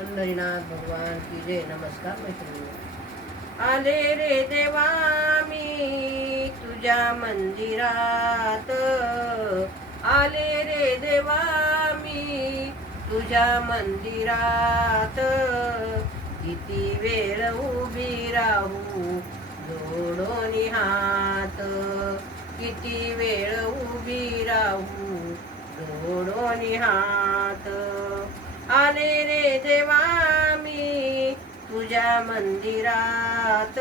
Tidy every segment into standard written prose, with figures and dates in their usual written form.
पंढरीनाथ भगवान की जय. नमस्कार मैत्रिणी. आले रे देवा मी तुझ्या मंदिरात, आले रे देवा मी तुझ्या मंदिरात. किती वेळ उभी राहू जोडून हात, किती वेळ उभी राहू जोडून हात. आले रे देवा मी तुझ्या मंदिरात,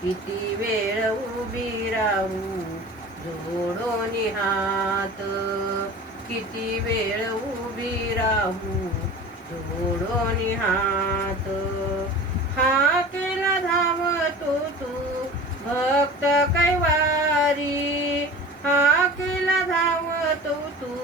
किती वेळ उभी राहू जोडून हात, किती वेळ उभी राहू जोडून हात. हाकेला धावतो तू भक्त कैवारी, हाकेला धावतो तू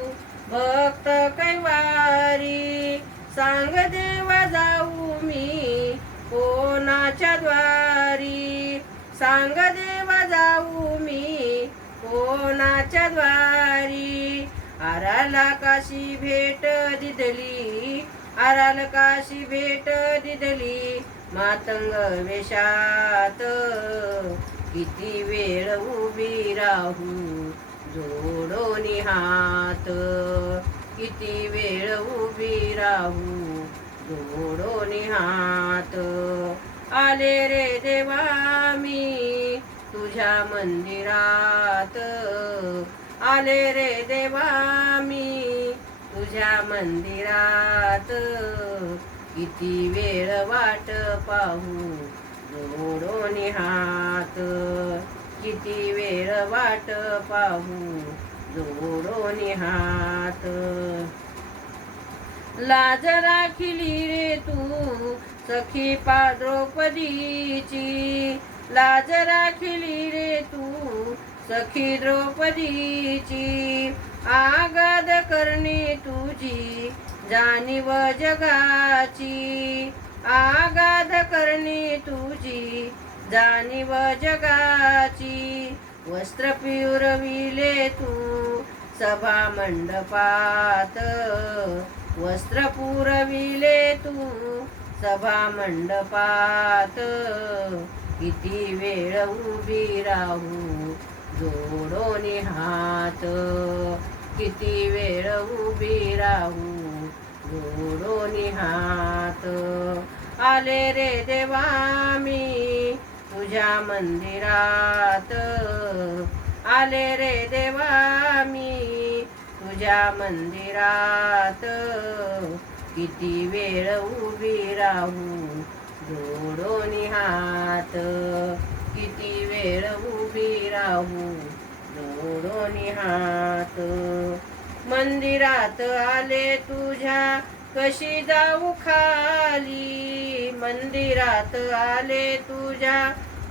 भक्त कैवारी. सांग देवा जाऊ मी कोणाच्या द्वारी, सांग देवा जाऊ मी कोणाच्या द्वारी. आराला काशी भेट दिदली, आराला काशी भेट दिदली मातंग वेशात. किती वेळ उभी राहू जोडून हात, किती वेळ उभी राहू जोडून हात. आले रे देवा मी तुझ्या मंदिरात, आले रे देवा मी तुझ्या मंदिरात. किती वेळ वाट पाहू जोडून हात, किती वेळ वाट पाहू जोडून हात. लाज राखिली रे तू सखी द्रौपदीची, लाज राखिली रे तू सखी द्रौपदीची. आगाध करणी तुझी जाणीव जगाची, आगाध करणी तुझी जाणीव जगाची. वस्त्र पिरविले तू सभा मंडपात, वस्त्र पुरविले तू सभा मंडपात. किती वेळ उभी राहू जोडून हात, किती वेळ उभी राहू जोडून हात. आले रे देवा मी तुझ्या मंदिरात, आले रे देवा मी तुझ्या मंदिरात. किती वेळ उभी राहू जोडून हात, किती वेळ उभी राहू जोडून हात. मंदिरात आले तुझ्या कशी जाऊ खाली, मंदिरात आले तुझ्या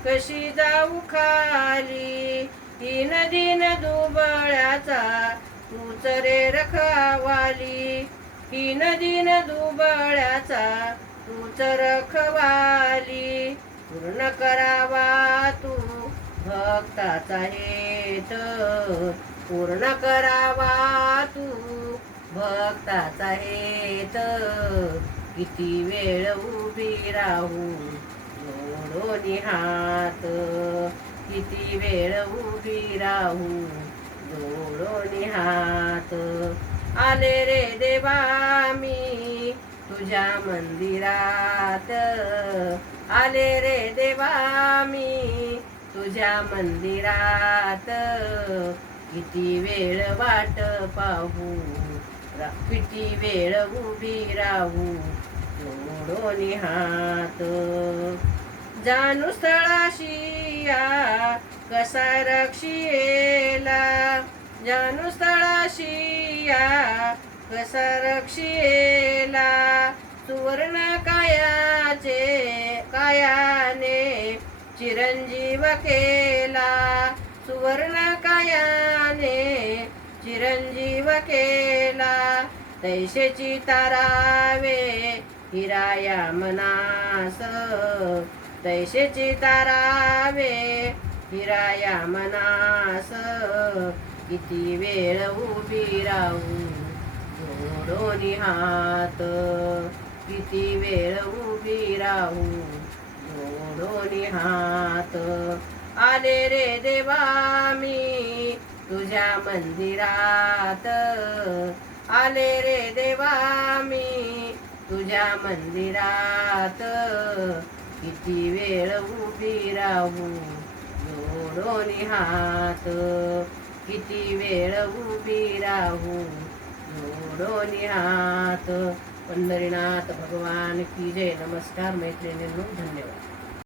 कशी जाऊ खाली. तीन दिन दुबळ्याचा तूच रे रखवाली, तीन दिन दुबळ्याचा तूच रखवाली. पूर्ण करावा तू भक्ताचा हेत, पूर्ण करावा तू भक्ताचा हेत. किती वेळ उभी राहू जोडून हात, किती वेळ उभी राहू जोडून हात. आले रे देवा मी तुझ्या मंदिरात, आले रे देवा मी तुझ्या मंदिरात. किती वेळ वाट पाहू, किती वेळ उभी राहू जोडून हात. जानू स्थळाशी या कसा रक्षियेला, जानू स्थळाशी या कसा रक्षियेला. सुवर्ण कायाचे कायाने चिरंजीव केला, सुवर्ण कायाने चिरंजीव केला. तैसेची तारावे हिराया मनास, तैसेची तारावे हिराया मनास. किती वेळ उभी राहू जोडून हात, राहू जोडोनी हात. आले रे देवा मी तुझ्या मंदिरात, आले रे देवा मी तुझ्या मंदिरात. किती वेळ उभी राहू जोडोनी हात, किती वेळ उभी राहू जोडोनी हात. पंढरीनाथ भगवान की जय. नमस्कार मैत्रिणींनो, धन्यवाद.